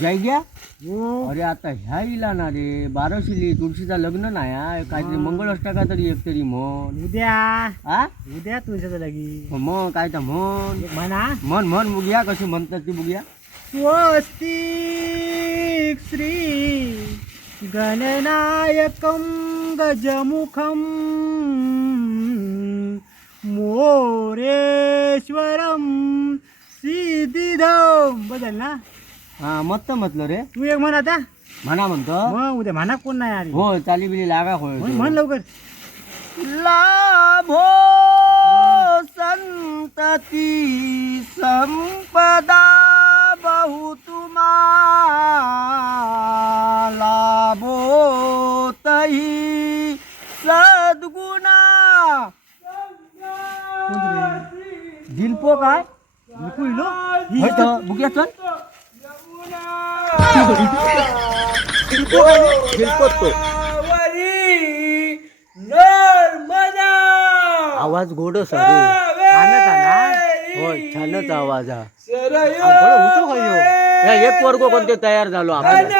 जाय गया. हो. अरे आता ह्या इला ना रे बाराशिली तुळशीचा लग्न नाही हा. काहीतरी मंगळ अष्टका तरी एक तरी म्हण उद्या हा उद्या तुझ्या लगी मग काय तर म्हण म्हणा म्हण म्हण बघूया कशी म्हणतात ती बघूया. स्वस्तिक श्री गणनायकं गजमुखं मोरेश्वरं सिद्धिदं बदल ना. हा मस्त म्हटलं रे. तू एक म्हण आता. म्हणा म्हणतो. मग उद्या म्हणा कोण नाही आली. हो चाली बिली लागा होय म्हण लवकर. लाभो संतती संपदा बहु लाभो तही सद्गुणा. दिलपो काय बुग्या चल. आवाज गोड सर होय छानच आवाज हा. होतो का ह्यो? एक वर्ग कोणते तयार झालो आपण.